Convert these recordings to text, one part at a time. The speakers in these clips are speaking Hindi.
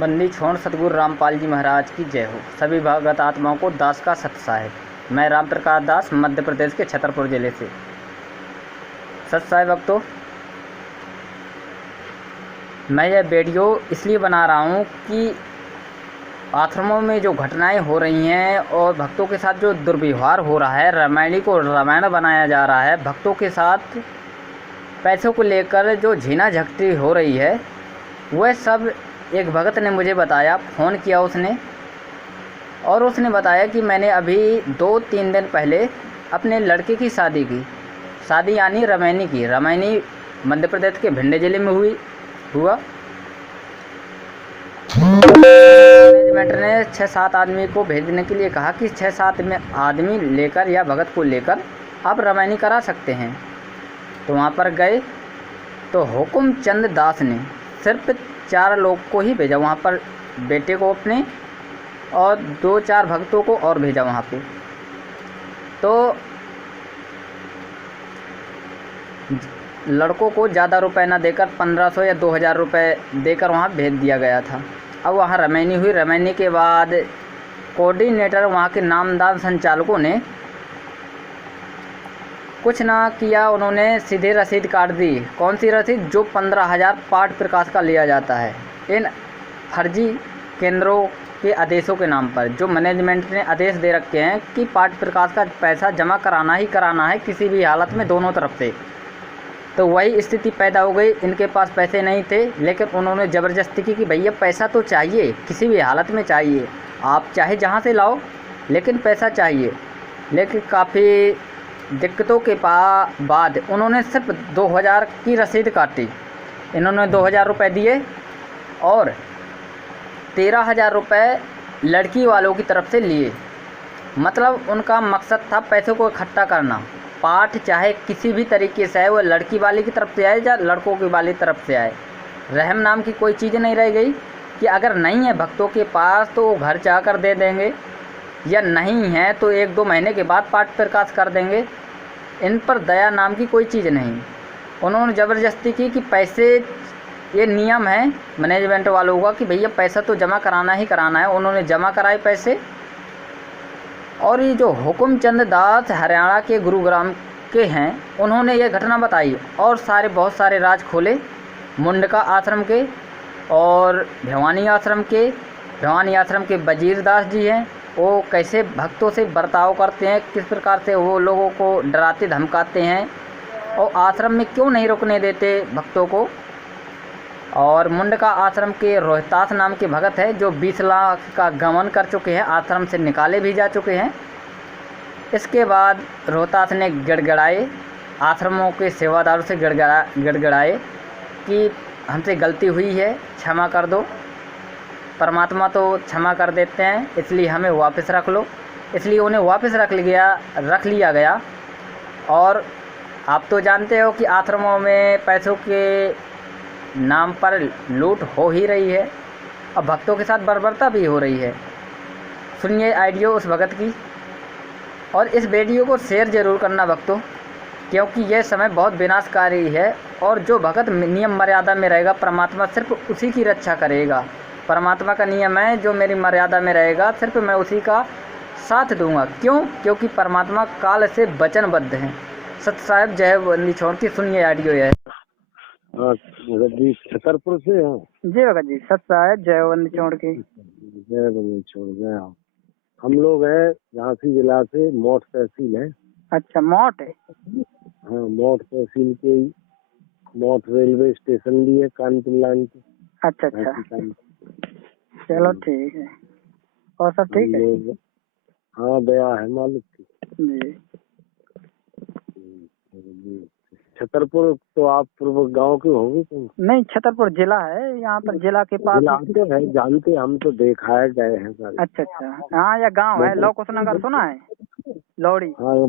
बंदी छोड़ सतगुरु रामपाल जी महाराज की जय हो। सभी भगत आत्माओं को दास का सत साहेब। मैं राम प्रकाश दास मध्य प्रदेश के छतरपुर जिले से। सत साहेब भक्तों, मैं यह वीडियो इसलिए बना रहा हूँ कि आश्रमों में जो घटनाएं हो रही हैं और भक्तों के साथ जो दुर्व्यवहार हो रहा है, रामायणी को रामायण बनाया जा रहा है, भक्तों के साथ पैसों को लेकर जो झीना झपटी हो रही है, वह सब एक भगत ने मुझे बताया। फ़ोन किया उसने और उसने बताया कि मैंने अभी 2-3 दिन पहले अपने लड़के की शादी की। शादी यानी रामायणी की। रामायणी मध्य प्रदेश के भिंड जिले में हुआ। मैनेजमेंट ने 6-7 आदमी को भेजने के लिए कहा कि 6-7 में आदमी लेकर या भगत को लेकर आप रामायणी करा सकते हैं। तो वहाँ पर गए तो हुकुम चंद दास ने सिर्फ 4 लोग को ही भेजा वहाँ पर, बेटे को अपने और 2-4 भक्तों को और भेजा वहाँ पे। तो लड़कों को ज़्यादा रुपए ना देकर 1500 या 2000 रुपये देकर वहाँ भेज दिया गया था। अब वहाँ रामायणी हुई। रामायणी के बाद कोऑर्डिनेटर वहाँ के नामदान संचालकों ने कुछ ना किया, उन्होंने सीधे रसीद काट दी। कौन सी रसीद? जो 15,000 पाठ प्रकाश का लिया जाता है इन फर्जी केंद्रों के आदेशों के नाम पर। जो मैनेजमेंट ने आदेश दे रखे हैं कि पाठ प्रकाश का पैसा जमा कराना ही कराना है किसी भी हालत में, दोनों तरफ से। तो वही स्थिति पैदा हो गई। इनके पास पैसे नहीं थे, लेकिन उन्होंने ज़बरदस्ती की कि भैया पैसा तो चाहिए, किसी भी हालत में चाहिए, आप चाहे जहाँ से लाओ लेकिन पैसा चाहिए। लेकिन काफ़ी दिक्कतों के बाद उन्होंने सिर्फ 2000 की रसीद काटी। इन्होंने 2000 रुपये दिए और 13,000 रुपये लड़की वालों की तरफ से लिए। मतलब उनका मकसद था पैसों को इकट्ठा करना। पाठ चाहे किसी भी तरीके से आए, वो लड़की वाले की तरफ से आए या लड़कों की वाली तरफ से आए, रहम नाम की कोई चीज़ नहीं रह गई कि अगर नहीं है भक्तों के पास तो वो घर जाकर दे देंगे, या नहीं है तो 1-2 महीने के बाद पाठ प्रकाश कर देंगे। इन पर दया नाम की कोई चीज़ नहीं। उन्होंने ज़बरदस्ती की कि पैसे, ये नियम है मैनेजमेंट वालों का कि भैया पैसा तो जमा कराना ही कराना है। उन्होंने जमा कराए पैसे। और ये जो हुकुम चंद दास हरियाणा के गुरुग्राम के हैं, उन्होंने ये घटना बताई और बहुत सारे राज खोले मुंडका आश्रम के और भिवानी आश्रम के वजीर दास जी हैं। वो कैसे भक्तों से बर्ताव करते हैं, किस प्रकार से वो लोगों को डराते धमकाते हैं और आश्रम में क्यों नहीं रुकने देते भक्तों को। और मुंडका आश्रम के रोहतास नाम के भगत है जो 20 लाख का गमन कर चुके हैं, आश्रम से निकाले भी जा चुके हैं। इसके बाद रोहतास ने गिड़गिड़ाए, आश्रमों के सेवादारों से गिड़गिड़ाए कि हमसे गलती हुई है, क्षमा कर दो। परमात्मा तो क्षमा कर देते हैं, इसलिए हमें वापस रख लो। इसलिए उन्हें वापस रख लिया गया। और आप तो जानते हो कि आश्रमों में पैसों के नाम पर लूट हो ही रही है और भक्तों के साथ बर्बरता भी हो रही है। सुनिए आइडियो उस भगत की, और इस वीडियो को शेयर ज़रूर करना भक्तों, क्योंकि यह समय बहुत विनाशकारी है। और जो भगत नियम मर्यादा में रहेगा, परमात्मा सिर्फ उसी की रक्षा करेगा। परमात्मा का नियम है, जो मेरी मर्यादा में रहेगा सिर्फ मैं उसी का साथ दूंगा। क्यों? क्योंकि परमात्मा काल से वचनबद्ध हैं। सत साहेब जय हो। बंदी छोड़ की सुनिए आइडियो यह। भगत जी छतरपुर से हैं? जी भगत जी, सत साहेब जय हो। बंदी छोड़ की जय बंदी छोड़ जय। हम लोग हैं झांसी जिला से, मौठ तहसील है। अच्छा, मौठ है। हाँ, मौठ तहसील के ही। मौठ रेलवे स्टेशन भी है कानपुर लाइन के। अच्छा, चलो ठीक है। और सब ठीक है? हाँ, दया है मालिक की जी। छतरपुर तो आप पूर्व गांव के होंगे तुम? नहीं, छतरपुर जिला है, यहाँ पर जिला के पास। जिला तो है, जानते, हम तो देखा है, गए हैं सारे। अच्छा, हाँ, यह गांव है लव कुश नगर, सुना है? लौड़ी। हाँ,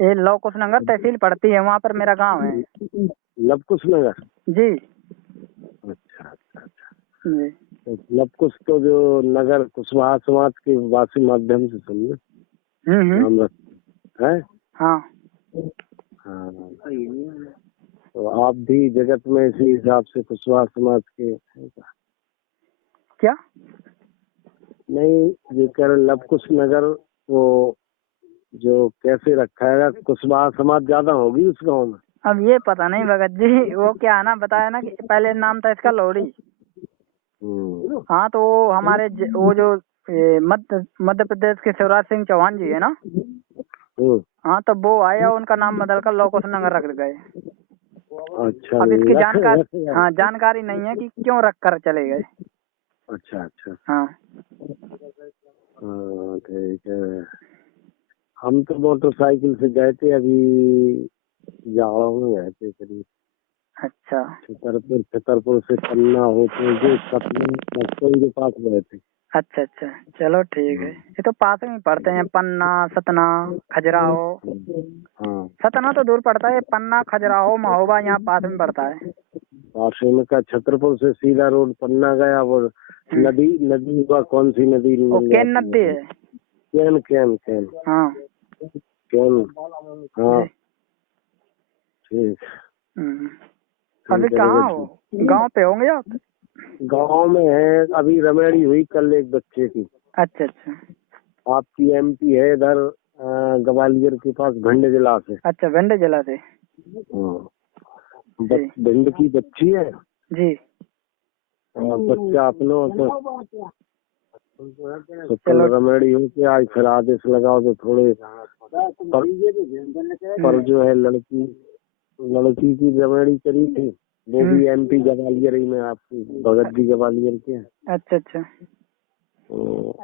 ये लव कुश नगर तहसील पड़ती है, वहाँ पर मेरा गांव है। लवकुश नगर? जी। अच्छा। जी। तो लवकुश तो जो नगर कुशवाहा समाज के वासी माध्यम से सुनिए नाम रखते हैं। हाँ। तो आप भी जगत में इसी हिसाब से कुशवाहा समाज के हैं क्या? क्या? नहीं, ये कह रहे लव कुश नगर वो जो कैसे रखा है, कुशवाहा समाज ज्यादा होगी उस गाँव में। अब ये पता नहीं भगत जी, वो क्या है ना, बताया ना कि पहले नाम था इसका लोहड़ी। हाँ, तो वो हमारे वो जो मध्य प्रदेश के शिवराज सिंह चौहान जी है ना, हाँ, तो वो आया, उनका नाम बदल कर लव कुश नगर रख गए। अच्छा, अब इसकी जानकारी, हाँ, जानकारी नहीं है कि क्यों रख कर चले गए। अच्छा अच्छा, हाँ, ठीक है। हम तो मोटरसाइकिल से गए थे, अभी जाड़ों में गए थे करीब। अच्छा छतरपुर से पन्ना होते हुए सतपुर के पास गए थे। अच्छा अच्छा, चलो ठीक है। ये तो पास में ही पड़ते हैं, पन्ना, सतना, खजुराहो। हाँ, सतना तो दूर पड़ता है, पन्ना, खजुराहो, महोबा यहाँ पास में पड़ता है। पास में का छतरपुर से सीधा रोड पन्ना गया, और नदी का कौन सी नदी? वो केन नदी है। कैन कैन कैन, हाँ कैन, हाँ, ठीक। अभी कहाँ हो? गांव पे होंगे आप? गांव में है, अभी रमेड़ी हुई कल एक बच्चे की। अच्छा अच्छा आपकी एमपी है इधर ग्वालियर के पास, भिंड जिला से। अच्छा, भिंड जिला से। भिंड की बच्ची है जी, बच्चा अपनो तो कल रमेड़ी हो के आज फिर आदेश लगाओ तो थोड़े पर जो है लड़की की रमेड़ी करी थी, वो भी एमपी ग्वालियर ही में, आपकी भगत जी ग्वालियर के। अच्छा अच्छा,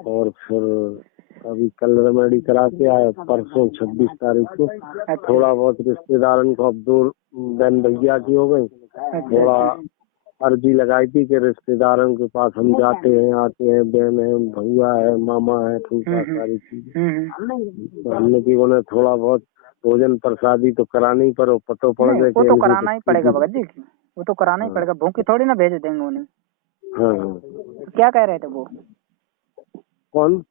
और फिर अभी कल रमेडी करा के आए, परसों 26 तारीख को। थोड़ा बहुत रिश्तेदारों को, अब 2 बहन भैया की हो गई, थोड़ा अर्जी लगाई थी कि रिश्तेदारों के पास हम जाते हैं, आते हैं, बहन है, भैया है, मामा है, फूफा, सारी चीजें। तो हमने की उन्हें थोड़ा बहुत भोजन प्रसादी तो कराना ही, पर पतो पड़ गए, वो तो कराना ही पड़ेगा भगत जी, वो तो कराना ही पड़ेगा, भूखी थोड़ी ना भेज देंगे उन्हें। हाँ, तो क्या कह रहे थे वो? कौन?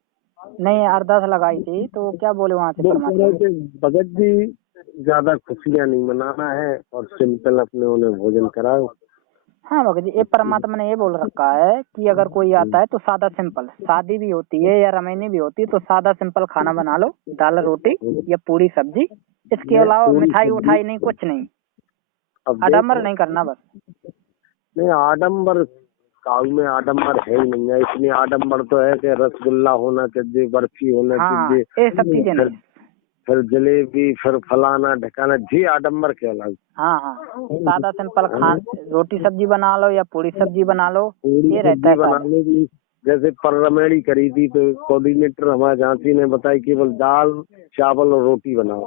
नहीं, अरदास लगाई थी तो क्या बोले वहाँ से? भगत जी ज्यादा खुशियाँ नहीं मनाना है, और सिंपल अपने उन्हें भोजन कराओ। हाँ भगत जी, ये परमात्मा ने ये बोल रखा है कि अगर कोई आता है तो सादा सिंपल, शादी भी होती है या रमैनी भी होती है तो सादा सिंपल खाना बना लो, दाल रोटी या पूरी सब्जी, इसके अलावा मिठाई उठाई नहीं, कुछ नहीं, आडम्बर नहीं करना बस। नहीं, आडम्बर काल में आडम्बर है ही नहीं है, इतनी आडम्बर तो है कि रसगुल्ला होना चाहिए, बर्फी होना चाहिए, ये सब चीजें नहीं, फिर जलेबी, फिर फलाना ढकाना, जी आडम्बर के अलग। हाँ, सादा सिंपल रोटी सब्जी बना लो या पूरी सब्जी बना लो, ये रहता है बनाने की। जैसे परमेड़ी करी थी तो कोऑर्डिनेटर हमारे झांसी ने बताई केवल दाल चावल और रोटी बनाओ।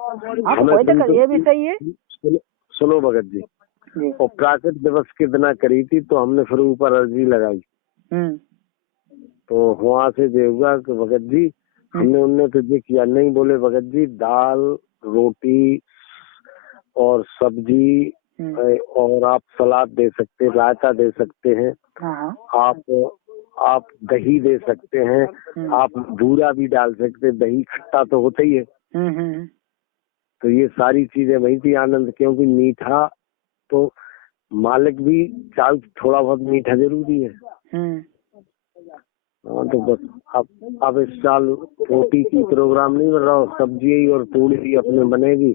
ये भी सही है। सुनो भगत जी, और प्राकृतिक दिवस के दिन करी थी तो हमने फिर ऊपर अर्जी लगाई, तो वहाँ से देखा कि भगत जी हमने उनने तो ये किया नहीं, बोले भगत जी दाल रोटी और सब्जी और आप सलाद दे सकते, रायता दे सकते हैं, आप दही दे सकते हैं, आप बूरा भी डाल सकते, दही खट्टा तो होता ही है। तो ये सारी चीजें वही थी आनंद, क्योंकि मीठा तो मालिक भी चाहे थोड़ा बहुत मीठा जरूरी है। हाँ, तो बस अब इस साल रोटी की प्रोग्राम नहीं बन रहा, सब्जी और पूड़ी भी अपने बनेगी,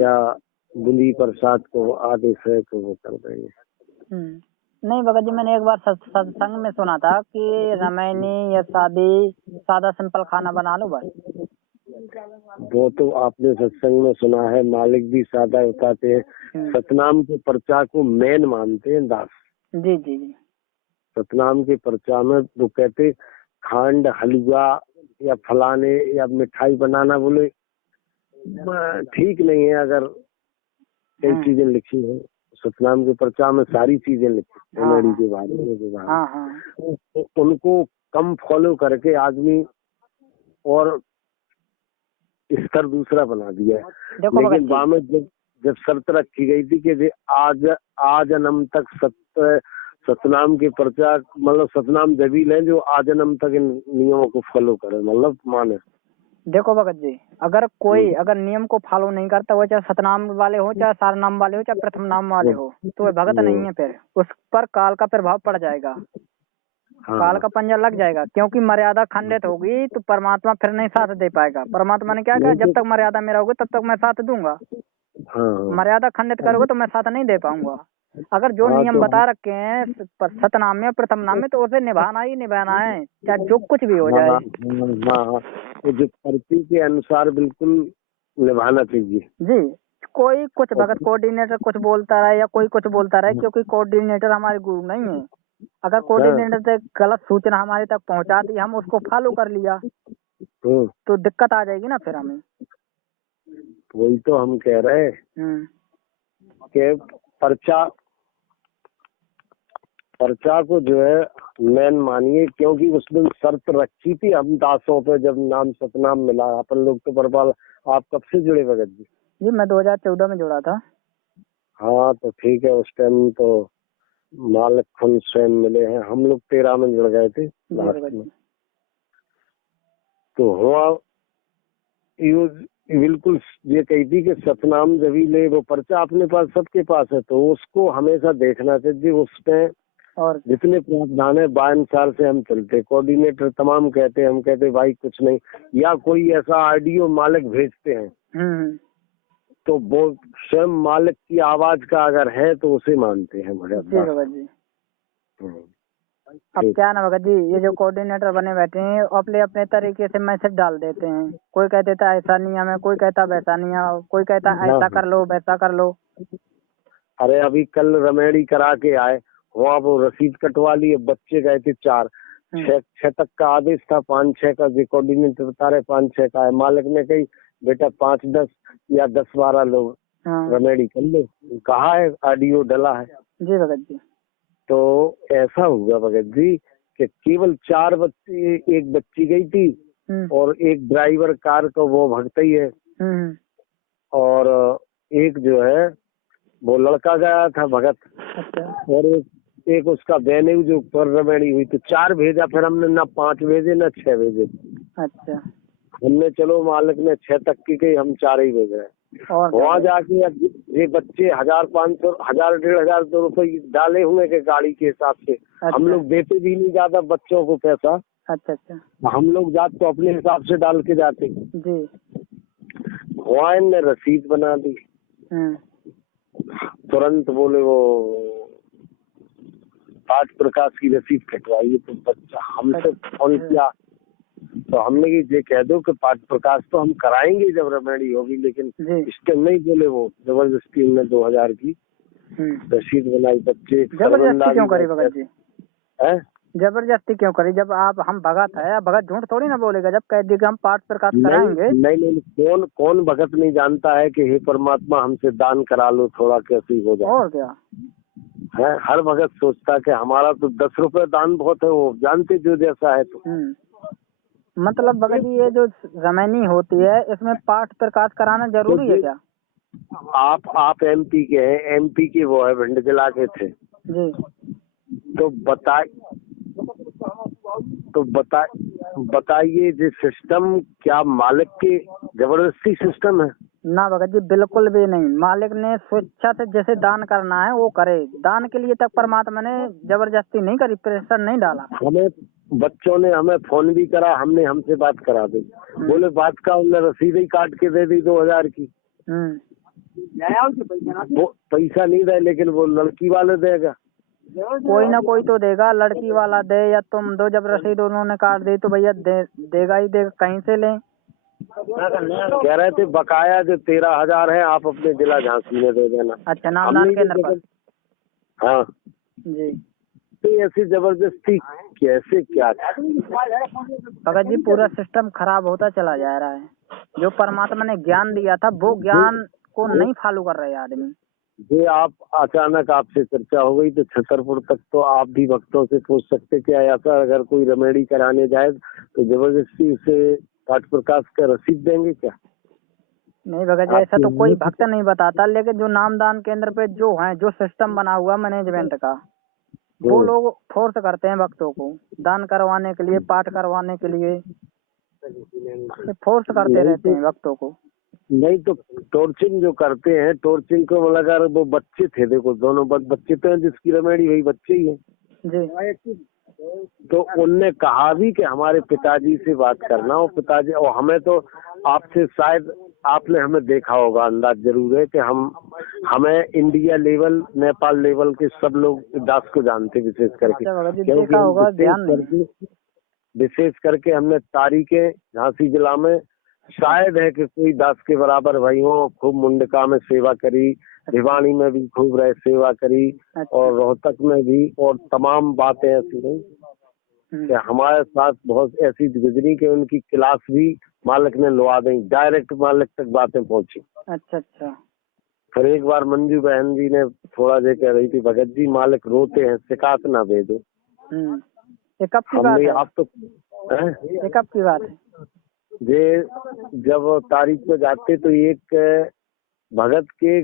या बूंदी प्रसाद को आदेश है तो वो कर देंगे। नहीं भगत जी, मैंने एक बार सत्संग में सुना था कि रमैनी या शादी सादा सिंपल खाना बना लो बस। वो तो आपने सत्संग में सुना है, मालिक भी सादा बताते हैं। सतनाम के पर्चा को मेन मानते हैं दास। जी जी जी, सतनाम के पर्चा में वो कहते खांड हलवा या फलाने या मिठाई बनाना, बोले ठीक नहीं है। अगर कई चीजें लिखी है सतनाम के पर्चा में, सारी चीजें लिखी कॉमेडी के बारे में, तो उनको कम फॉलो करके आदमी और स्तर दूसरा बना दिया। लेकिन वहाँ में जब शर्त रखी गई थी कि आजन्म तक सतनाम के पर्चा, मतलब सतनाम जबील है जो आजन्म तक इन नियमों को फॉलो करे, मतलब माने। देखो भगत जी, अगर कोई अगर नियम को फॉलो नहीं करता, वो चाहे सतनाम वाले हो, चाहे सारनाम वाले हो, चाहे प्रथम नाम वाले हो, तो वह भगत नहीं है, फिर उस पर काल का प्रभाव पड़ जाएगा। हाँ काल का पंजा लग जाएगा, क्योंकि मर्यादा खंडित होगी तो परमात्मा फिर नहीं साथ दे पाएगा। परमात्मा ने क्या कहा, नहीं जब तो तक मर्यादा मेरा होगी तब तक मैं साथ दूंगा। हाँ मर्यादा खंडित करोगे तो मैं साथ नहीं दे पाऊंगा। अगर जो हाँ नियम तो बता रखे हैं सतनाम में प्रथम नाम में, तो उसे निभाना ही निभाना है, चाहे जो कुछ भी हो हाँ जाए। हाँ हाँ, तो जो पर्ची के अनुसार बिल्कुल निभाना चाहिए। जी, कोई कुछ और अगर कोऑर्डिनेटर कुछ बोलता रहे या कोई कुछ बोलता रहे, क्योंकि कोऑर्डिनेटर हमारे गुरु नहीं है। अगर हाँ, कोऑर्डिनेटर से गलत सूचना हमारे तक पहुंचा दी, हम उसको फॉलो कर लिया, तो दिक्कत आ जाएगी ना फिर हमें। वही तो हम कह रहे हैं कि पर्चा को जो है मेन मानिए, क्योंकि उस दिन शर्त रखी थी हम दासों पे, जब नाम सतनाम मिला अपन लोग तो बरबाल। आप कब से जुड़े भगत जी? जी मैं 2014 में जुड़ा था। हाँ तो ठीक है, उस टाइम तो मालिक खुद स्वयं मिले हैं, हम लोग 13 में जुड़ गए थे लास्ट में। तो हुआ बिल्कुल ये कही थी कि सतनाम जब ही ले, वो पर्चा अपने पास सबके पास है, तो उसको हमेशा देखना चाहिए। उसमें और जितने प्रावधान है 52 साल से हम चलते, कोऑर्डिनेटर तमाम कहते हैं, हम कहते भाई कुछ नहीं, या कोई ऐसा ऑडियो मालिक भेजते हैं तो वो स्वयं मालिक की आवाज का अगर है तो उसे मानते हैं भगत जी। अब क्या ना भगत जी, ये जो कोऑर्डिनेटर बने बैठे हैं अपने अपने तरीके से मैसेज डाल देते हैं। कोई कह देता ऐसा नहीं है, कोई कहता वैसा नहीं है, कोई कहता ऐसा कर लो वैसा कर लो। अरे अभी कल रमेड़ी करा के आए, वहाँ वो रसीद कटवा लिए, बच्चे गए थे 4 6 तक का आदेश था, 5-6 का जो कोऑर्डिनेटर बता रहे 5-6 का है। मालिक ने कही बेटा 5-10 या 10-12 लोग रमेड़ी कर ले, कहा है ऑडियो डला है। जी भगत जी। तो ऐसा हुआ भगत जी कि केवल 4 बच्चे, एक बच्ची गई थी और एक ड्राइवर कार का वो भगता ही है, और एक जो है वो लड़का गया था भगत। अच्छा। और एक उसका बहने जो पर रमेड़ी हुई, तो 4 भेजा, फिर हमने ना 5 भेजे ना 6 भेजे। अच्छा। हमने चलो मालिक ने 6 तक की गई, हम 4 ही भेज रहे हैं। वहाँ जाके ये बच्चे 1500 1000-1500 रुपए डाले हुए के गाड़ी के हिसाब से। अच्छा। हम लोग देते भी नहीं ज्यादा बच्चों को पैसा। अच्छा। हम लोग जाते तो अपने हिसाब से डाल के जाते जी। वहाँ ने रसीद बना दी, तुरंत बोले वो पाठ प्रकाश की रसीद कटवाइए। तो बच्चा हमसे फोन किया, तो हमने ये कह दो कि पाठ प्रकाश तो हम कराएंगे जब रमेड़ी होगी, लेकिन इसके नहीं बोले। वो जबरदस्ती हमने 2000 की रसीद बनाई। बच्चे जबरदस्ती क्यों करी भगत जी? जबरदस्ती क्यों करी? जब आप हम भगत है, भगत झूठ थोड़ी ना बोलेगा। जब कह देगा हम पाठ प्रकाश कराएंगे। नहीं, कौन भगत नहीं जानता है कि हे परमात्मा हमसे दान करा लो थोड़ा, कैसी हो जाए। और क्या है, हर भगत सोचता कि हमारा तो 10 रुपए दान बहुत है, वो जानते जो जैसा है। तो मतलब भगत जी ये जो रमैनी होती है इसमें पाठ प्रकाश कराना जरूरी है क्या? आप एमपी के हैं, एमपी के वो है भिंड जिला के थे जी। तो बताइए ये सिस्टम क्या मालिक के जबरदस्ती सिस्टम है? ना भगत जी बिल्कुल भी नहीं। मालिक ने स्वेच्छा से जैसे दान करना है वो करे। दान के लिए तक परमात्मा ने जबरदस्ती नहीं करी, प्रेशर नहीं डाला। हमें बच्चों ने हमें फोन भी करा, हमसे बात करा दी। बोले बात का उन्हें रसीद ही काट के दे दी 2000 की। वो पैसा नहीं दे, लेकिन वो लड़की वाले देगा। कोई ना कोई तो देगा, लड़की वाला दे या तुम दो। जब रसीद उन्होंने काट दी तो भैया देगा ही देगा, कहीं से ले। कह रहे थे बकाया जो 13,000 है आप अपने जिला झांसी में दे देना। अच्छा, नामदान केंद्र पर। हाँ जी। तो ऐसी जबरदस्ती कैसे क्या? भगत जी पूरा सिस्टम खराब होता चला जा रहा है। जो परमात्मा ने ज्ञान दिया था वो ज्ञान को नहीं फॉलो कर रहे आदमी। ये आप अचानक आपसे चर्चा हो गई तो छतरपुर तक तो आप भी भक्तों से पूछ सकते क्या ऐसा अगर कोई रमेड़ी कराने जाए तो जबरदस्ती उसे पाठ प्रकाश का रसीद देंगे क्या? नहीं भगत जी ऐसा तो कोई भक्त नहीं बताता, लेकिन जो नामदान केंद्र पे जो है, जो सिस्टम बना हुआ मैनेजमेंट का, वो लोग फोर्स करते हैं भक्तों को दान करवाने के लिए, पाठ करवाने के लिए फोर्स करते रहते हैं भक्तों को। नहीं तो टॉर्चिंग जो करते हैं, टॉर्चिंग को अगर वो बच्चे थे, देखो दोनों बच्चे तो हैं, जिसकी रमेड़ी हुई बच्चे ही है जी। तो उनने कहा भी कि हमारे पिताजी से बात करना, और पिताजी, और हमें तो आपसे शायद आपने हमें देखा होगा, अंदाज जरूर है कि हमें इंडिया लेवल, नेपाल लेवल के सब लोग दास को जानते विशेष करके, क्योंकि विशेष करके हमने तारीखें झांसी जिला में शायद है कि कोई दास के बराबर भाई हो। खूब मुंडका में सेवा करी, भिवानी में भी खूब रह सेवा करी, और रोहतक में भी, और तमाम बातें ऐसी नहीं कि हमारे साथ बहुत ऐसी गुजरी कि उनकी क्लास भी मालिक ने लुआ दी, डायरेक्ट मालिक तक बातें पहुंची। अच्छा। फिर एक बार मंजू बहन जी ने थोड़ा जे कह रही थी, भगत जी मालिक रोते हैं, शिकायत ना भेजो। ये कब की बात है? आप तो ये कब की बात है? ये जब तारीख पे जाते तो एक भगत के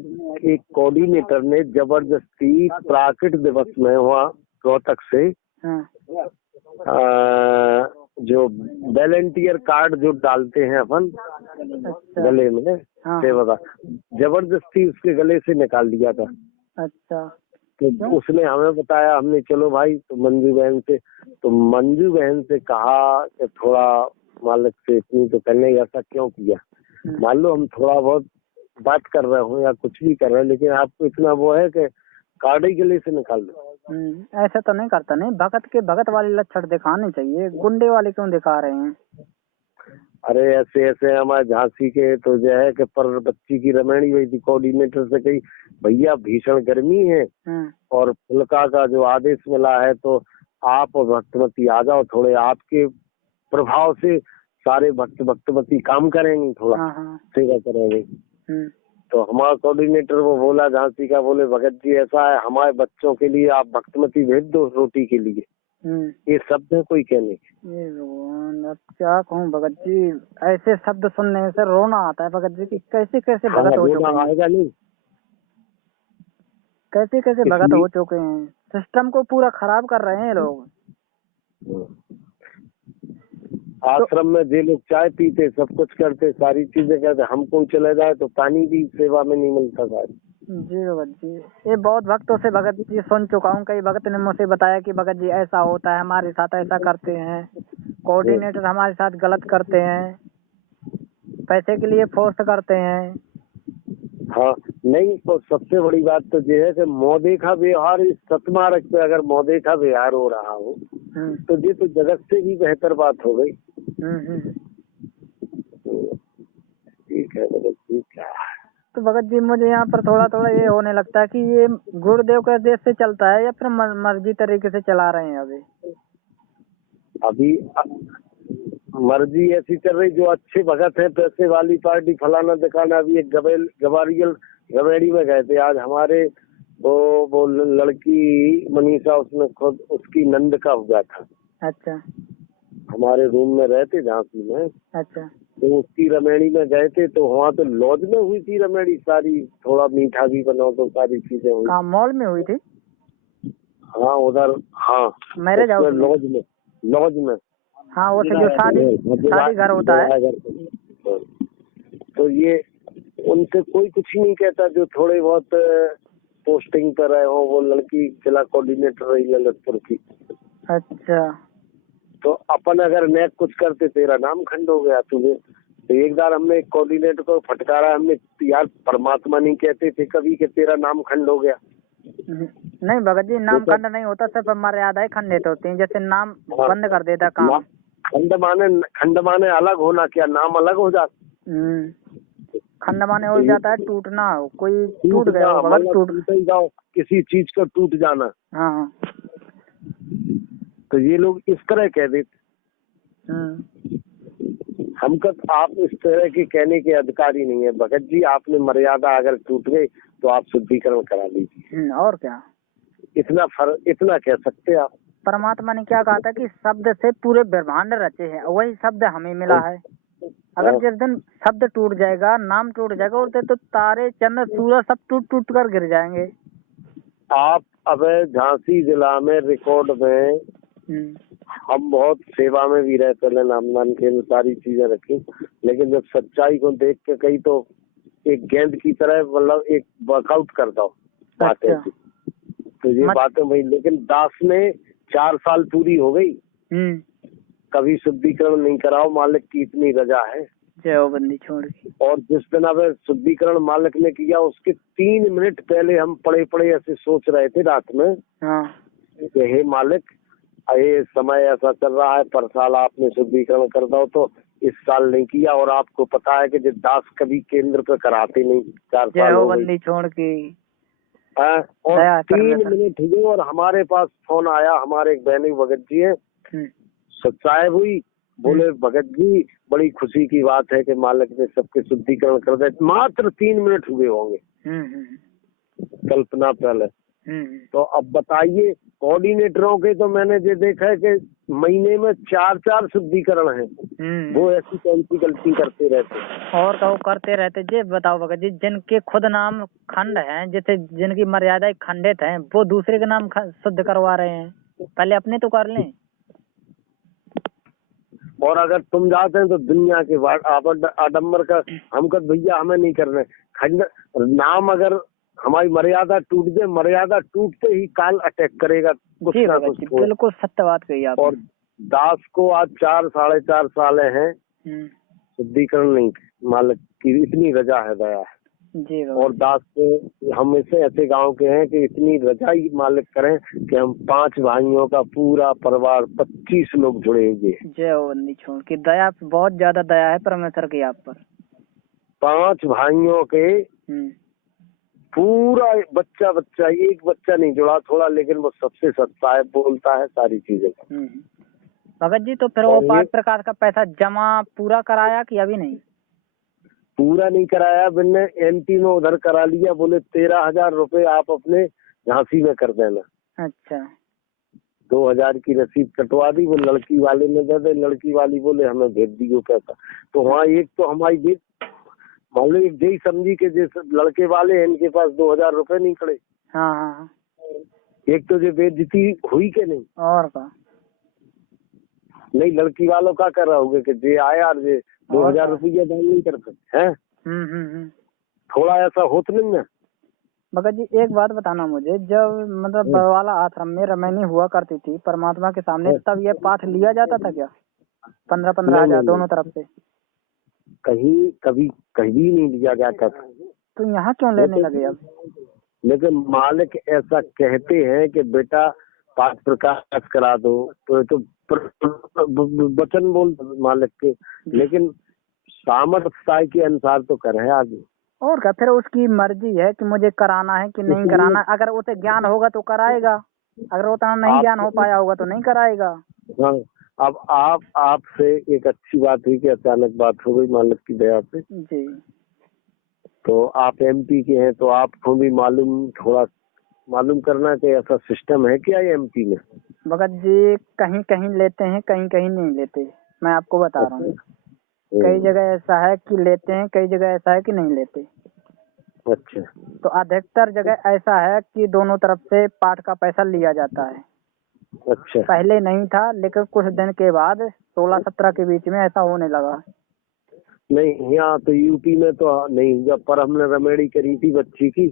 एक कोऑर्डिनेटर ने जबरदस्ती प्राकृत दिवस में वहाँ रोहतक से जो वॉलंटियर कार्ड जो डालते हैं अपन गले में सेवा का, जबरदस्ती उसके गले से निकाल दिया था। अच्छा। तो उसने हमें बताया, हमने चलो भाई तो मंजू बहन से कहा कि थोड़ा मालिक से इतनी तो करने, ऐसा क्यों किया? मान लो हम थोड़ा बहुत बात कर रहे हो या कुछ भी कर रहे हैं, लेकिन आपको इतना वो है कि कार्ड ही गले से निकाल दो। ऐसा तो नहीं करता, नहीं भगत वाले लक्षण दिखाने चाहिए, गुंडे वाले क्यों दिखा रहे हैं? अरे ऐसे हमारे झांसी के तो जो है कि पर बच्ची की रमैनी हुई थी, कोऑर्डिनेटर से कही भैया भीषण गर्मी है और फुल्का का जो आदेश मिला है तो आप भक्तमती आ जाओ, थोड़े आपके प्रभाव से सारे भक्तमती काम करेंगे, थोड़ा सेवा करेंगे। तो हमारा कोऑर्डिनेटर वो बोला झांसी का, बोले भगत जी ऐसा है, हमारे बच्चों के लिए आप भक्तमती भेज दो रोटी के लिए। ये शब्द है कोई कहने के? अब क्या कहूँ भगत जी, ऐसे शब्द सुनने से रोना आता है भगत जी की। कैसे भगत हो चुके हैं, आएगा नहीं, कैसे भगत हो चुके हैं, सिस्टम को पूरा खराब कर रहे हैं लोग। आश्रम में जे लोग चाय पीते, सब कुछ करते, सारी चीजें करते, हमको चले जाए तो पानी भी सेवा में नहीं मिलता था। जी भगत जी, ये बहुत भक्तों से भगत जी सुन चुका हूँ। कई भक्त ने मुझसे बताया कि भगत जी ऐसा होता है, हमारे साथ ऐसा करते हैं, कोऑर्डिनेटर हमारे साथ गलत करते हैं, पैसे के लिए फोर्स करते हैं। हाँ नहीं, तो सबसे बड़ी बात तो ये है कि मोदेखा व्यवहार इस सतमार्ग पे अगर मोदेखा व्यवहार हो रहा हो तो ये तो जगत से भी बेहतर बात हो गई। ठीक है भगत जी, क्या तो भगत जी मुझे यहाँ पर थोड़ा ये होने लगता है कि ये गुरुदेव के देश से चलता है या फिर मर्जी तरीके से चला रहे हैं? अभी मर्जी ऐसी चल रही, जो अच्छे भगत हैं, पैसे वाली पार्टी फलाना दिखाना। अभी एक गवेड़ी में गए थे आज, हमारे वो लड़की मनीषा, उसने खुद उसकी नंद का हुआ था। अच्छा। हमारे रूम में रहते झांसी में। अच्छा। तो उसकी रमेड़ी में गए थे, तो वहाँ तो लॉज में हुई थी रमेड़ी सारी, थोड़ा मीठा भी बनाओ तो सारी चीजें हुई। हाँ, मॉल में हुई थी। हाँ उधर, हाँ मैरिज हाउस लॉज में। हाँ, वो जो शादी घर होता है। तो ये उनसे कोई कुछ ही नहीं कहता, जो थोड़े बहुत पोस्टिंग पर रहे हो। वो लड़की जिला कोऑर्डिनेटर रही ललितपुर की। अच्छा। तो अपन अगर नेक कुछ करते, तेरा नाम खंड हो गया तुझे। तो एक बार हमने एक कोऑर्डिनेटर को फटकारा, हमने यार परमात्मा नहीं कहते थे कभी कि तेरा नाम खंड हो गया। नहीं भगत जी, नाम खंड नहीं होता, सिर्फ मर्यादाएं खंडित होती हैं। जैसे नाम बंद कर देता काम। खंड माने अलग होना, क्या नाम अलग हो जाता? खंड माने हो जाता है टूटना, कोई टूट गया भगत, टूट जाओ, किसी चीज का टूट जाना। हाँ। तो ये लोग इस तरह कह देते। हमको आप इस तरह के कहने के अधिकारी नहीं है भगत जी। आपने मर्यादा अगर टूट गई तो आप शुद्धिकरण करा लीजिए। और क्या, इतना कह सकते आप। परमात्मा ने क्या कहा था कि शब्द से पूरे ब्रह्मांड रचे हैं, वही शब्द हमें मिला है। अगर जिस दिन शब्द टूट जाएगा, नाम टूट जाएगा, और तो तारे चंद्र सूरज सब टूट कर गिर जाएंगे। आप अब झांसी जिला में रिकॉर्ड में हम बहुत सेवा में भी रहते हैं, नामदान के सारी चीजें रखी, लेकिन जब सच्चाई को देख के कहीं तो एक गेंद की तरह मतलब एक वर्कआउट करता हूँ बातें। तो ये बातें भाई, लेकिन दास ने 4 साल पूरी हो गई, कभी शुद्धिकरण नहीं कराओ, मालिक की इतनी रजा है। जय हो बंदी छोड़ की। और जिस दिन अब शुद्धिकरण मालिक ने किया उसके 3 मिनट पहले हम पड़े पड़े ऐसे सोच रहे थे रात में कि हे मालिक, ये समय ऐसा चल रहा है, पर साल आपने शुद्धिकरण कर दो तो इस साल नहीं किया, और आपको पता है कि जो दास कभी केंद्र पे कराते नहीं, 4 साल हो गई छोड़ की। और 3 मिनट हुए और हमारे पास फोन आया, हमारे एक बहनी भगत जी है, सच्चाई हुई, बोले भगत जी बड़ी खुशी की बात है कि मालिक ने सबके शुद्धिकरण कर दे, मात्र 3 मिनट हुए होंगे कल्पना पहले। तो अब बताइए, कोऑर्डिनेटरों के तो मैंने ये देखा है कि महीने में 4-4 शुद्धिकरण है, वो ऐसी कौन सी गलती करते रहते और तो करते रहते। जी बताओ भगत जी, जिनके खुद नाम खंड हैं, जैसे जिनकी मर्यादा खंडित है, वो दूसरे के नाम शुद्ध करवा रहे हैं, पहले अपने तो कर लें। और अगर तुम जाते हैं तो दुनिया के आडम्बर का हम कद भैया हमें नहीं करना, खंड नाम अगर हमारी मर्यादा टूट जाए, मर्यादा टूटते ही काल अटैक करेगा कुछ ना कुछ। बिल्कुल सत्य बात कही आपने। और दास को आज 4-4.5 साल हैं, शुद्धिकरण नहीं, मालिक की इतनी रजा है, दया है। जी और दास को हम ऐसे गांव के हैं कि इतनी रजा ही मालिक करें कि हम 5 भाइयों का पूरा परिवार 25 लोग जुड़े हुए। जय हो बंदी छोड़ की। दया, बहुत ज्यादा दया है परमेश्वर की आप पर। 5 भाइयों के पूरा बच्चा एक बच्चा नहीं जुड़ा थोड़ा, लेकिन वो सबसे सच्चा है, बोलता है सारी चीजें। भगत जी तो फिर वो 5 प्रकार का पैसा जमा पूरा कराया कि अभी नहीं? पूरा नहीं कराया, मैंने MP में उधर करा लिया, बोले 13,000 रुपए आप अपने झांसी में कर देना। अच्छा। 2,000 की रसीद कटवा दी, वो लड़की वाले ने दे दे, लड़की वाली बोले हमें भेज दियो पैसा। तो वहाँ एक तो हमारी मान लो एक यही समझी के जैसे लड़के वाले हैं, इनके पास 2,000 रुपए नहीं खड़े। हाँ। एक तो जो बेइज्जती हुई के नहीं, और का नहीं लड़की वालों का कर रहा होगा कि जे आया और जे 2,000 रुपया दान नहीं कर सकते हैं। थोड़ा ऐसा होता नहीं ना। भगत जी एक बात बताना मुझे, जब मतलब बरवाला आश्रम में रमैनी हुआ करती थी परमात्मा के सामने, तब ये पाठ लिया जाता था क्या? 15-15 हजार दोनों तरफ से? कभी नहीं लिया जाता था। तो यहाँ क्यों लेने लगे अब? लेकिन मालिक ऐसा कहते हैं कि बेटा 5 प्रकाश करा दो, तो वचन बोल मालिक के, लेकिन सामर्थ्य के अनुसार तो करे आदमी। और क्या, फिर उसकी मर्जी है कि मुझे कराना है कि नहीं कराना। अगर उसे ज्ञान होगा तो कराएगा, अगर उतना नहीं ज्ञान हो पाया होगा तो नहीं कराएगा। हाँ, अब आपसे एक अच्छी बात हुई कि अचानक बात हो गई मालिक की दया से जी। तो आप MP के हैं, तो आपको भी मालूम करना कि ऐसा सिस्टम है क्या MP में? भगत जी कहीं कहीं लेते हैं, कहीं कहीं नहीं लेते, मैं आपको बता रहा हूँ। कई जगह ऐसा है कि लेते हैं, कई जगह ऐसा है कि नहीं लेते। अच्छा। तो अधिकतर जगह ऐसा है कि दोनों तरफ से पाठ का पैसा लिया जाता है। अच्छा। पहले नहीं था, लेकिन कुछ दिन के बाद 16-17 के बीच में ऐसा होने लगा। नहीं, यहाँ तो UP में तो नहीं, जब पर हमने रमेड़ी करी थी बच्ची की,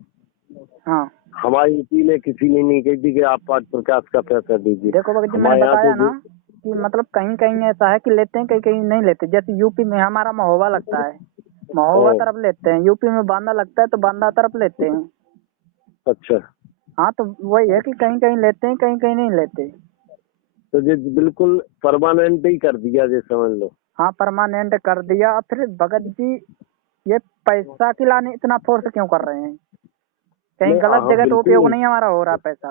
हाँ, हमारी UP में किसी ने नहीं कही थी कि आप 5 प्रकाश का पैसा दीजिए। देखो भगत जी मैंने बताया ना कि मतलब कहीं कहीं ऐसा है कि लेते हैं, कहीं कहीं नहीं लेते। जैसे UP में हमारा महोबा लगता है, महोबा तरफ लेते हैं। UP में बांदा लगता है तो बांदा तरफ लेते हैं। अच्छा। हाँ, तो वही है कि कहीं कहीं लेते हैं, कहीं कहीं नहीं लेते। तो ये बिल्कुल परमानेंट ही कर दिया, ये समझ लो। हाँ, परमानेंट कर दिया। फिर भगत जी ये पैसा के लाने इतना फोर्स क्यों कर रहे हैं? कहीं गलत जगह तो उपयोग नहीं हमारा हो रहा पैसा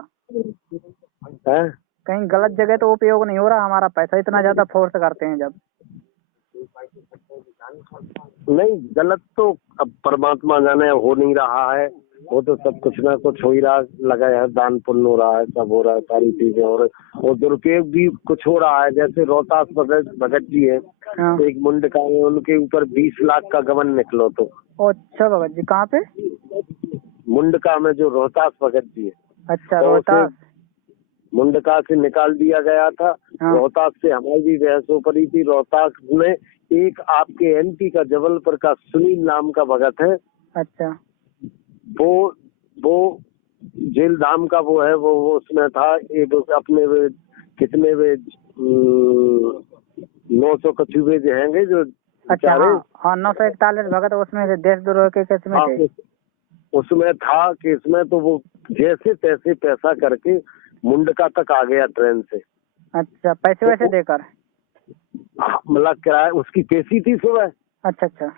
है? कहीं गलत जगह तो उपयोग नहीं हो रहा हमारा पैसा, इतना ज्यादा फोर्स करते हैं जब। नहीं, गलत तो अब परमात्मा जाने हो नहीं रहा है, वो तो सब कुछ ना कुछ हो ही रहा, लगा है, दान पुण्य हो रहा है, सब हो रहा है, सारी चीजें हो रही, और दुरुपयोग भी कुछ हो रहा है। जैसे रोहतास भगत जी है, तो एक मुंडका है, उनके ऊपर 20 लाख का गबन निकलो तो। अच्छा भगत जी, कहाँ पे? मुंडका में जो रोहतास भगत जी है। अच्छा, रोहतास मुंडका से निकाल दिया गया था। हाँ। रोहतास से हमारी भी बहस हो पड़ी थी। रोहतास में एक आपके MP का जबलपुर का सुनील नाम का भगत है। अच्छा। वो जेल धाम का वो है, वो उसमें था, एक अपने कितने वे 900 कछुए जो हैंगे जो। अच्छा हाँ 941 भगत उसमें से देशद्रोह के केस में थे। उसमें था कि इसमें तो वो जैसे तैसे पैसा करके मुंडका तक आ गया ट्रेन से। अच्छा पैसे वैसे देकर? मतलब किराया उसकी पेशी थी सुबह। अच्छा अच्छा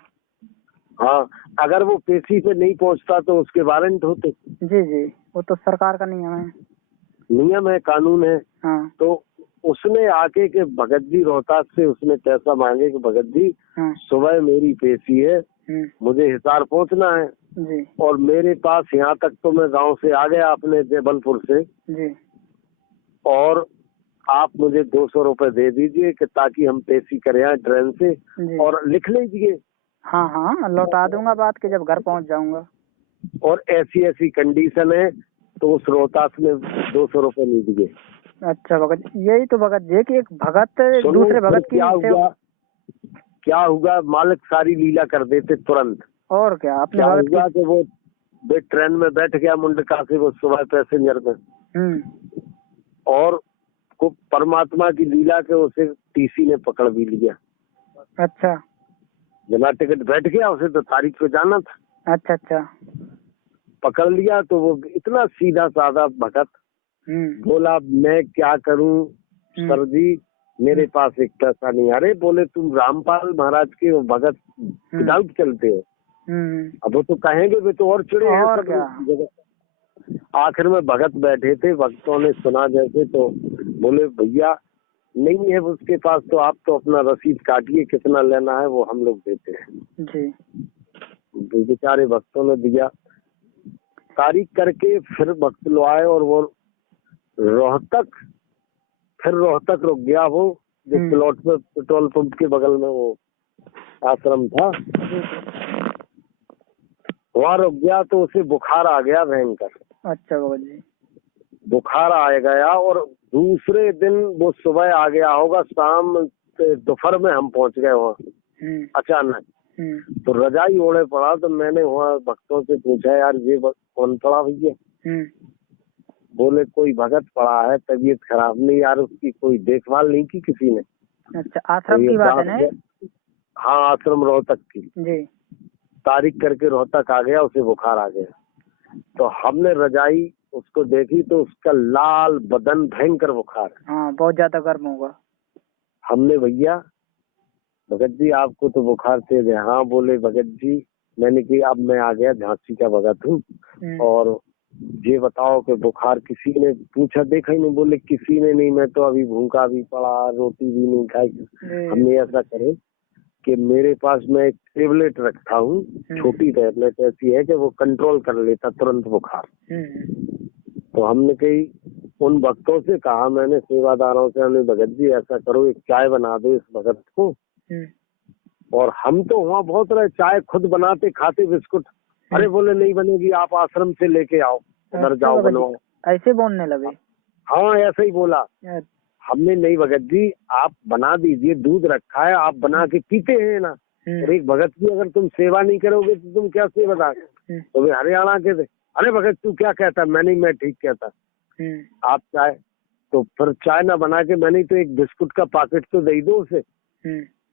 हाँ अगर वो पेशी पे नहीं पहुंचता तो उसके वारंट होते। जी जी वो तो सरकार का नियम है कानून है। हाँ। तो उसने आके के भगत जी रोहतास से उसने पैसा मांगे कि भगत जी सुबह मेरी पेशी है, मुझे हिसार पहुंचना है जी। और मेरे पास यहाँ तक तो मैं गांव से आ गया अपने जबलपुर से जी। और आप मुझे 200 रुपए दे दीजिए कि ताकि हम पेशी करें ट्रेन से और लिख लीजिए। हाँ हाँ लौटा दूंगा बात के जब घर पहुंच जाऊंगा। और ऐसी ऐसी कंडीशन है तो उस रोहतास में 200 रुपए नहीं दिए। अच्छा भगत यही तो भगत जी कि एक भगत दूसरे भगत की क्या हुआ मालिक सारी लीला कर देते तुरंत। और क्या अपने भगत हुआ कि वो ट्रेन में बैठ गया मुंडका से वो सुबह पैसेंजर में और को परमात्मा की लीला के उसे टीसी ने पकड़ भी लिया। अच्छा बिना टिकट बैठ गया, उसे तो तारीख पे जाना था। अच्छा अच्छा पकड़ लिया तो वो इतना सीधा साधा भगत बोला मैं क्या करूं सर जी मेरे पास एक पैसा नहीं। अरे बोले तुम रामपाल महाराज के वो भगत विदाउट चलते हो। अब वो तो कहेंगे वे तो और चिड़े हैं सब जगह। आखिर में भगत बैठे थे, भक्तों ने सुना जैसे तो बोले भैया नहीं है उसके पास तो आप तो अपना रसीद काटिए, कितना लेना है वो हम लोग देते हैं जी। बेचारे भक्तों ने दिया, तारीख करके फिर भक्त लो आए और वो रोहतक रुक गया। वो जो प्लॉट पे पेट्रोल पंप के बगल में वो आश्रम था वहाँ रुक गया तो उसे बुखार आ गया भयंकर। अच्छा बाबा जी बुखार आ गया और दूसरे दिन वो सुबह आ गया होगा, शाम दोपहर में हम पहुंच गए वहाँ अचानक। तो रजाई ओढ़े पड़ा तो मैंने वहाँ भक्तों से पूछा यार ये कौन पड़ा भैया? बोले कोई भगत पड़ा है, तबीयत खराब नहीं यार, उसकी कोई देखभाल नहीं की किसी ने। अच्छा आश्रम की बात है? हाँ आश्रम रोहतक की जी। तारीख करके रोहतक आ गया, उसे बुखार आ गया। तो हमने रजाई उसको देखी तो उसका लाल बदन, भयंकर बुखार। हाँ बहुत ज्यादा गर्म होगा। हमने भैया भगत जी आपको तो बुखार तेज है? हाँ बोले भगत जी मैंने कि अब मैं आ गया, झांसी का भगत हूँ और ये बताओ कि बुखार किसी ने पूछा देखा ही नहीं? बोले किसी ने नहीं, मैं तो अभी भूखा भी पड़ा, रोटी भी नहीं खाई। हमने ऐसा करे कि मेरे पास मैं एक टेबलेट रखता हूँ, छोटी टेबलेट ऐसी है कि वो कंट्रोल कर लेता तुरंत बुखार। तो हमने कही उन भक्तों से कहा, मैंने सेवादारों से, हमने भगत जी ऐसा करो एक चाय बना दो इस भगत को। और हम तो वहाँ बहुत रहे, चाय खुद बनाते खाते बिस्कुट। अरे बोले नहीं बनेगी, आप आश्रम से लेके आओ, उधर जाओ बनवाओ। ऐसे बोलने लगे? हाँ ऐसा ही बोला। हमने नहीं भगत जी आप बना दीजिए, दूध रखा है आप बना के पीते हैं ना। और एक भगत की अगर तुम सेवा नहीं करोगे तो तुम क्या सेवादार? तो वे हरियाणा के थे। अरे भगत तू क्या कहता? मैं ठीक कहता, आप चाय तो फिर चाय ना बना के मैंने तो एक बिस्कुट का पैकेट तो दे दो उसे।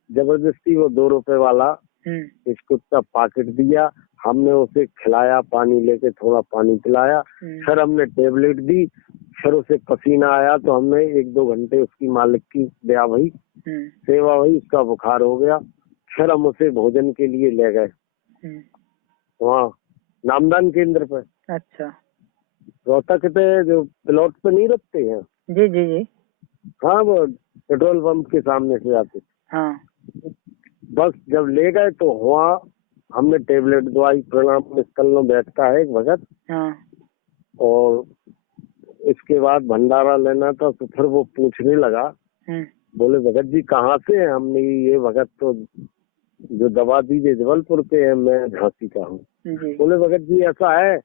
जबरदस्ती वो 2 रुपए वाला बिस्कुट का पैकेट दिया, हमने उसे खिलाया, पानी लेके थोड़ा पानी पिलाया, फिर हमने टेबलेट दी, फिर उसे पसीना आया तो हमने 1-2 घंटे उसकी मालिक की दया भई, सेवा हुई, उसका बुखार हो गया। फिर हम उसे भोजन के लिए ले गए वहाँ नामदान केंद्र पर। अच्छा रोहतक पे जो प्लॉट पे नहीं रखते हैं? जी जी जी हाँ वो पेट्रोल पंप के सामने से आते। हाँ बस जब ले गए तो वहाँ हमने टेबलेट दवाई, प्रणाम स्थल में बैठता है एक भगत। हाँ और इसके बाद भंडारा लेना था तो फिर वो पूछने लगा, बोले भगत जी कहाँ से हैं? हमने ये भगत तो जो दवा दीजिए जबलपुर के है, मैं झांसी का हूँ। बोले भगत जी ऐसा है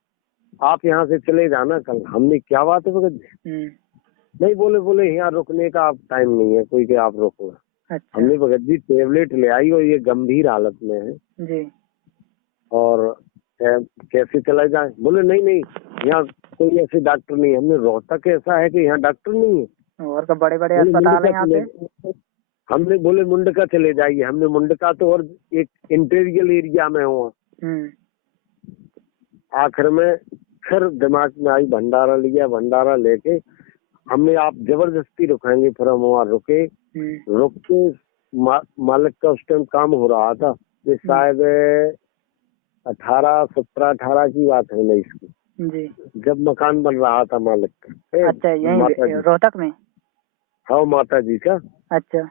आप यहाँ से चले जाना कल। हमने क्या बात है भगत जी? नहीं बोले यहाँ रुकने का आप टाइम नहीं है कोई कि आप रुको। अच्छा। हमने भगत जी टेबलेट ले आई और ये गंभीर हालत में है जी और कैसे चला जाए? बोले नहीं यहाँ कोई ऐसे डॉक्टर नहीं है। हमने रोहतक ऐसा है कि यहाँ डॉक्टर नहीं है? और का बड़े बड़े अस्पताल हैं यहाँ पे? हमने बोले मुंडका चले जाइए, हमने मुंडका तो और एक इंटीरियर एरिया में हुआ। आखिर में फिर दिमाग में आई भंडारा लिया, भंडारा लेके हमने आप जबरदस्ती रुकेंगे, फिर हम वहाँ रुके। रुक के मालिक का उस टाइम काम हो रहा था, ये शायद 17-18 की बात है ना इसकी जी, जब मकान बन रहा था मालिक का। अच्छा, यहीं रोहतक में? हाँ, माता जी का। अच्छा।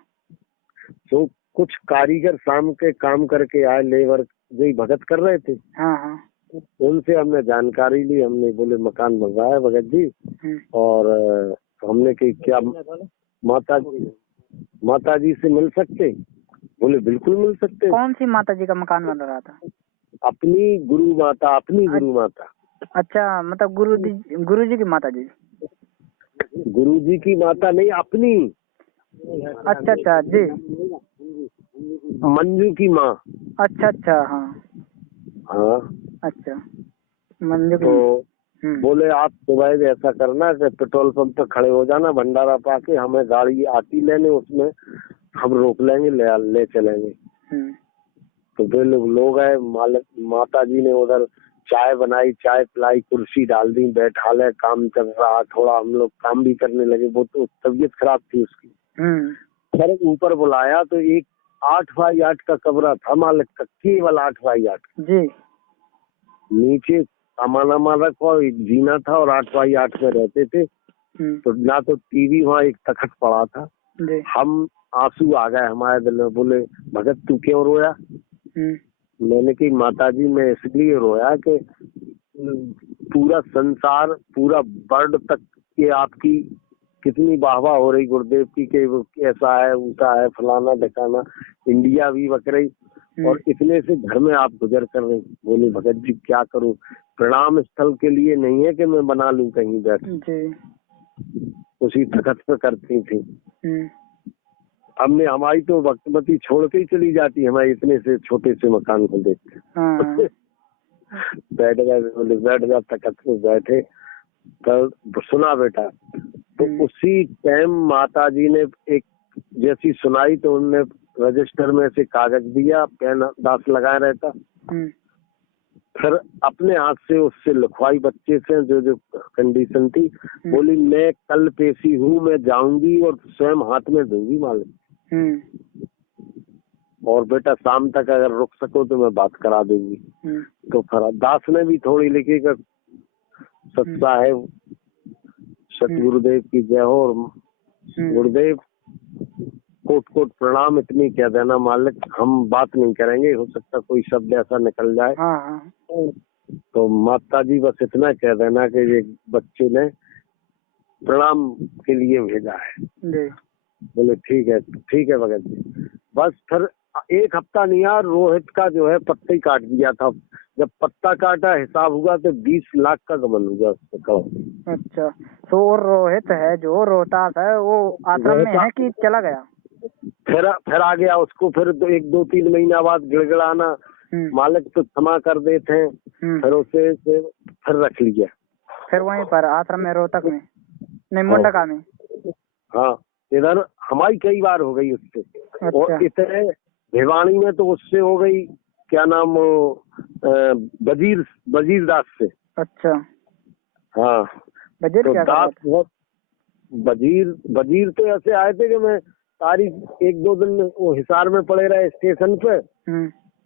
तो कुछ कारीगर शाम के काम करके आए, लेबर जो भगत कर रहे थे। हाँ। उनसे हमने जानकारी ली, हमने बोले मकान बन रहा है भगत जी, और हमने कही क्या माता जी से मिल सकते? बोले बिल्कुल मिल सकते। कौन सी माता जी का मकान बन रहा था? अपनी गुरु माता। अच्छा, मतलब गुरु जी की माता जी? गुरु जी की माता नहीं, अपनी। अच्छा जी। मंजू की माँ। अच्छा, हाँ। अच्छा, मंजू की। तो बोले आप सुबह ऐसा करना कि पेट्रोल पंप पे खड़े हो जाना, भंडारा पाके हमें गाड़ी आती लेने, उसमें हम रोक लेंगे, ले चलेंगे। तो वे लोग आए, माता जी ने उधर चाय बनाई, चाय पिलाई, कुर्सी डाल दी, बैठा ले, काम चल रहा, थोड़ा हम लोग काम भी करने लगे। वो तो तबीयत खराब थी उसकी। फिर ऊपर बुलाया तो एक 8x8 का कमरा था मालिक का, केवल 8x8 जी। नीचे सामान को एक जीना था और 8x8 में रहते थे। तो ना तो टीवी, वहाँ एक तखत पड़ा था। हम आंसू आ गए हमारे दिल में। बोले भगत तू क्यों रोया? मैंने कही माता जी मैं इसलिए रोया कि पूरा संसार, पूरा वर्ल्ड तक के आपकी कितनी वाहवाह हो रही गुरुदेव की कि वो ऐसा है, ऊसा है, फलाना ढकाना, इंडिया भी बक रही, और इतने से घर में आप गुजर कर रहे। बोले भगत जी क्या करूं? प्रणाम स्थल के लिए नहीं है कि मैं बना लूं कहीं बैठ, उसी तखत पे करती थी। हमने हमारी तो भक्तमती छोड़ के ही चली जाती, हमारे इतने से छोटे से मकान को देख के। बैठ गया तखत पे बैठे, तो सुना बेटा। तो उसी टाइम माता जी ने एक जैसी सुनाई तो उनने रजिस्टर में से कागज दिया, पेन दास लगाए रहता। फिर अपने हाथ से उससे लिखवाई बच्चे से जो कंडीशन थी। बोली मैं कल पेशी हूँ, मैं जाऊंगी और स्वयं हाथ में दूंगी मालिक, और बेटा शाम तक अगर रुक सको तो मैं बात करा दूंगी। तो फिर दास ने भी थोड़ी लिखी कर सत्ता है, सतगुरुदेव की जय हो, और गुरुदेव कोट कोट प्रणाम, इतनी कह देना मालिक, हम बात नहीं करेंगे, हो सकता कोई शब्द ऐसा निकल जाए। तो माता जी बस इतना कह देना कि ये बच्चे ने प्रणाम के लिए भेजा है। बोले ठीक है भगत जी। बस फिर एक हफ्ता नहीं यार, रोहित का जो है पत्ता ही काट दिया था। जब पत्ता काटा हिसाब हुआ तो 20 लाख का गबन हुआ उसको। कहो अच्छा, तो रोहित है जो रोहतास है, वो आश्रम में है कि चला गया? फिर आ गया उसको, फिर 1-2-3 महीना बाद गिड़गिड़ाना, मालिक तो क्षमा कर देते हैं, फिर उसे फिर रख लिया, फिर वहीं पर आश्रम में, रोहतक में नहीं, मुंडका में। हाँ, इधर हमारी कई बार हो गई उससे। अच्छा। और इतने भिवानी में तो उससे हो गई, क्या नाम, वजीर दास से। अच्छा, हाँ। वजीर तो दास बहुत, वजीर तो ऐसे आए थे कि मैं तारीख 1-2 दिन वो हिसार में पड़े रहे स्टेशन पे,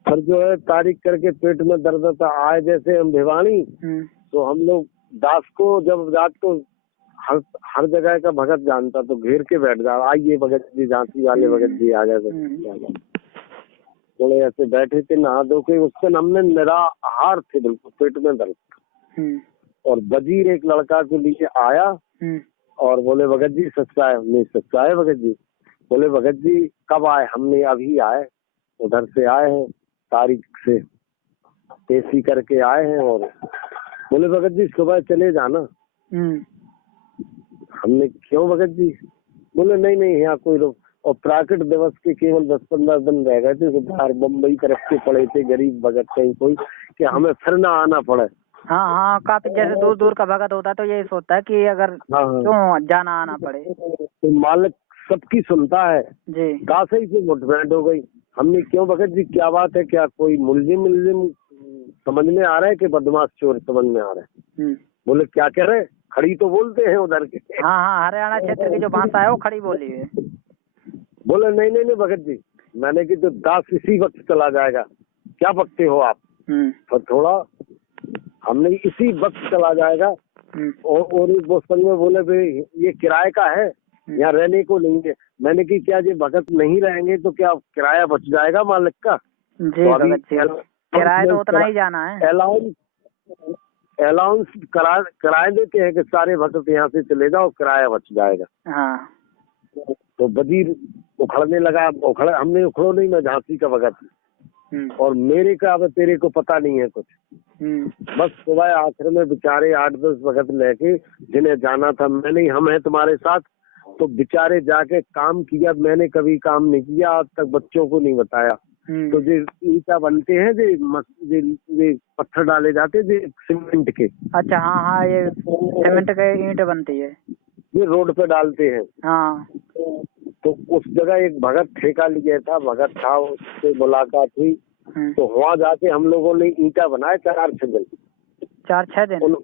फिर जो है तारीख करके पेट में दर्द था, आए जैसे हम भिवानी, तो हम लोग दास को जब रात को हर जगह का भगत जानता, तो घेर के बैठ जा, आइए भगत जी, झांसी वाले भगत जी आ गए। थोड़े ऐसे बैठे थे नहा धो के, उस दिन हमने निराहार थे, बिल्कुल पेट में दर्द। और वजीर एक लड़का के लिए आया और बोले भगत जी सच्चा है? नहीं सच्चा है भगत जी। बोले भगत जी कब आए? हमने अभी आए, उधर से आए हैं, तारीख से पेशी करके आए हैं। और बोले भगत जी सुबह चले जाना। हमने क्यों भगत जी? बोले नहीं यहाँ कोई रोक, और प्राकट दिवस के केवल 10-15 दिन रह गए थे, बाहर बम्बई तरफ के पड़े थे, गरीब भगत कहीं कोई, कि हमें फिर ना आना पड़े। हाँ हाँ, काफी जैसे दूर दूर का भगत होता है तो यही सोचता है कि अगर क्यों जाना आना पड़े। तो मालिक सबकी सुनता है जी। दास ही से मुठभेड़ हो गई। हमने क्यों भगत जी क्या बात है, क्या कोई मुलजिम समझ में आ रहा है कि बदमाश चोर समझ में आ रहा है? बोले क्या कह रहे, खड़ी तो बोलते हैं उधर के। हाँ हाँ, हरियाणा क्षेत्र की जो भाषा है वो खड़ी बोली है। बोले नहीं नहीं नहीं भगत जी, मैंने कि तो दास इसी वक्त चला जाएगा, क्या बकते हो आप? और थोड़ा हमने इसी वक्त चला जाएगा। और वो संग में बोले भाई ये किराए का है, यहाँ रहने को नहीं है। मैंने कि क्या ये भगत नहीं रहेंगे तो क्या किराया बच जाएगा मालिक का? जी तो अभी किराया तो उतना ही जाना है। अलाउंस कराए देते हैं कि सारे भक्त यहाँ से चले जाओ, किराया बच जाएगा। हाँ। तो वजीर उखड़ने लगा। हमने उखड़ो नहीं, मैं झांसी का भगत और मेरे का अब तेरे को पता नहीं है कुछ। बस सुबह आखिर में बेचारे 8-10 भगत लेके जिन्हें जाना था, मैंने हम है तुम्हारे साथ, तो बेचारे जाके काम किया। मैंने कभी काम नहीं किया आज तक, बच्चों को नहीं बताया। तो जो ईटा बनते हैं, जो पत्थर डाले जाते हैं सीमेंट के। अच्छा हाँ हाँ, ये सीमेंट के ईंट बनती है, ये रोड पे डालते हैं। हाँ। तो उस जगह एक भगत ठेका लिया था, भगत था, उससे मुलाकात हुई। तो वहाँ जाके हम लोगों ने ईंटा बनाए 4-6 दिन। 4-6 दिन?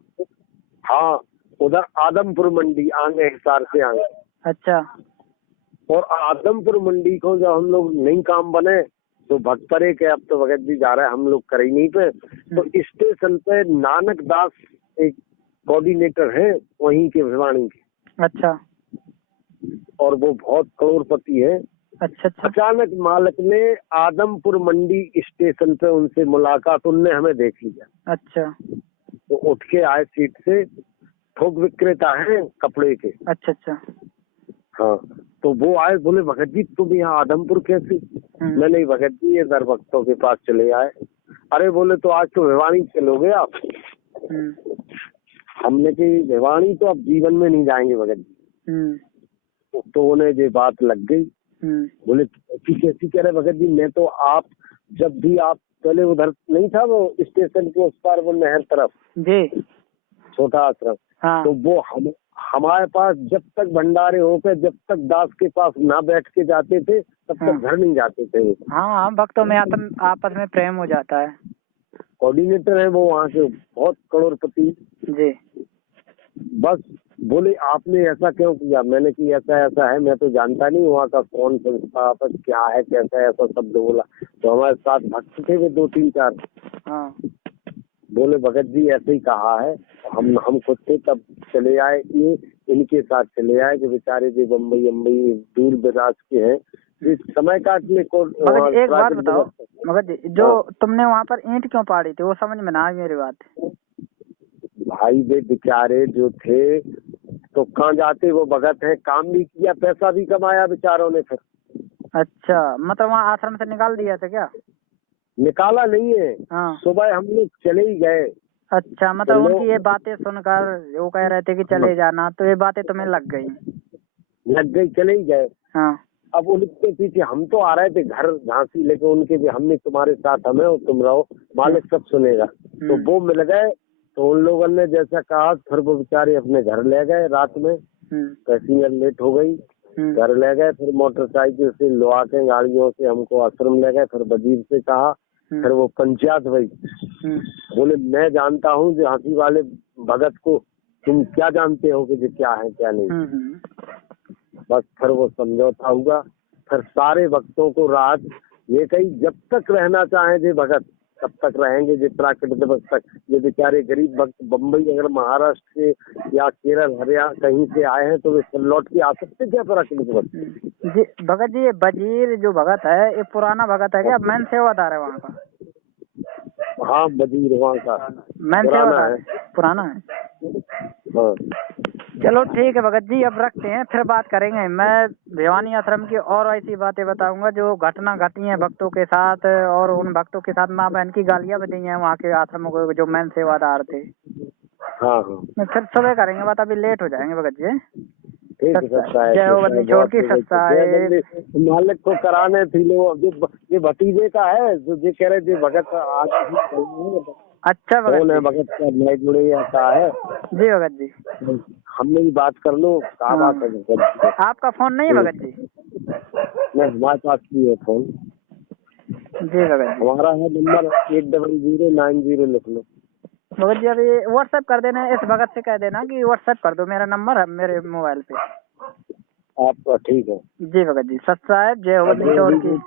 हाँ, उधर आदमपुर मंडी आगे, हिसार से आगे। अच्छा। और आदमपुर मंडी को जब हम लोग नई काम बने तो भक्तरे के अब तो भगत जी जा रहे हैं, हम लोग करे नहीं पे। तो स्टेशन पे नानक दास एक कोऑर्डिनेटर है वहीं के भिवानी के। अच्छा। और वो बहुत करोड़पति है। अच्छा। अचानक मालिक ने आदमपुर मंडी स्टेशन पे उनसे मुलाकात, उनने हमें देख लिया। अच्छा। तो उठ के आए सीट से, थोक विक्रेता है कपड़े के। अच्छा। हाँ, तो वो आए, बोले भगत जी तुम यहाँ आदमपुर कैसे? मैं नहीं भगत जी, ये दर भक्तों के पास चले आए। अरे बोले तो आज तो भिवानी चलोगे आप? हमने कही भिवानी तो अब जीवन में नहीं जाएंगे भगत जी। तो उन्हें ये बात लग गई। बोले कैसी कह रहे भगत जी, मैं तो आप जब भी आप पहले उधर नहीं था वो स्टेशन के उस पार, वो नहर तरफ जी छोटा आश्रम। हाँ। तो वो हमारे पास जब तक भंडारे होकर, जब तक दास के पास ना बैठ के जाते थे तब तक घर नहीं जाते थे। हाँ, भक्तों में आपस में प्रेम हो जाता है। कोऑर्डिनेटर है वो वहाँ से, बहुत करोड़पति जी। बस बोले आपने ऐसा क्यों किया? मैंने कि ऐसा ऐसा है, मैं तो जानता नहीं वहाँ का कौन संस्था आपस क्या है कैसा, ऐसा शब्द बोला। तो हमारे साथ भक्त थे वे 2-3-4। हाँ। बोले भगत जी ऐसे ही कहा है, हम खुद से तब चले आए, ये इनके साथ चले आए कि बेचारे जो बम्बई दूर दराज के हैं, समय काटने को। एक बात बताओ भगत जी, जो तुमने वहाँ पर ईंट क्यों पाड़ी थी वो समझ में ना आई मेरी बात। भाई वे बेचारे जो थे तो कहाँ जाते, वो भगत है, काम भी किया, पैसा भी कमाया बेचारों ने फिर। अच्छा, मतलब वहाँ आश्रम से निकाल दिया था क्या? निकाला नहीं है। हाँ। सुबह हम लोग चले ही गए। अच्छा, मतलब उनकी ये बातें सुनकर वो कह रहे थे कि चले जाना, तो ये बातें तुम्हें लग गई, चले ही गए। हाँ। अब उनके पीछे हम तो आ रहे थे घर झांसी लेके, उनके भी हमने तुम्हारे साथ हमें और तुम रहो, मालिक सब सुनेगा। तो वो मिल गए, तो उन लोगों ने जैसा कहा फिर वो बेचारे अपने घर ले गए। रात में पैसेंजर लेट हो गई, घर ले गए, फिर मोटरसाइकिल से लोहा के गाड़ियों से हमको आश्रम ले गए। फिर वजीर से कहा, फिर वो पंचायत हुई। बोले मैं जानता हूँ जो झांसी वाले भगत को, तुम क्या जानते हो कि जो क्या है क्या नहीं। बस फिर वो समझौता हुआ। फिर सारे भक्तों को रात ये कही जब तक रहना चाहे जे भगत तब तक रहेंगे, जो प्राकृत दिवस तक। ये बेचारे गरीब भक्त बम्बई अगर महाराष्ट्र से या केरल हरियाणा कहीं से आए हैं तो वे लौट के आ सकते क्या प्राकृत दिवस? जी भगत जी, ये वजीर जो भगत है ये पुराना भगत है क्या? मैन सेवादार है वहाँ का? हाँ, वजीर वहाँ का मैन सेवादार है, पुराना है। हाँ। चलो ठीक है भगत जी, अब रखते हैं, फिर बात करेंगे। मैं भिवानी आश्रम की और ऐसी बातें बताऊंगा जो घटना घटी है भक्तों के साथ, और उन भक्तों के साथ माँ बहन की गालियाँ भी दी हैं वहाँ के आश्रमों को जो मैन सेवादार थे। हाँ हाँ, फिर सुबह करेंगे बात, अभी लेट हो जाएंगे भगत जी। जय हो बंदी छोड़ की सत्ताए। मालिक को कराने थी लोग, ये भतीजे का है जो कह रहे थे भगत आज अच्छा भगत फोन है जी। भगत का, नहीं जुड़े आता है। जी भगत जी। हमने भी बात कर लो, क्या हाँ। बात है भगत जी? आपका फोन नहीं है भगत जी? नहीं, हमारे पास भी है फोन। जी भगत जी। हमारा है नंबर 800990, लिख लो। भगत जी अभी व्हाट्सएप कर देना, इस भगत से कह देना कि व्हाट्सएप कर दो, मेरा नंबर है मेरे मोबाइल पे। आपका ठीक है। जी भगत जी। सत साहेब जय हो अभी निचौर अभी की।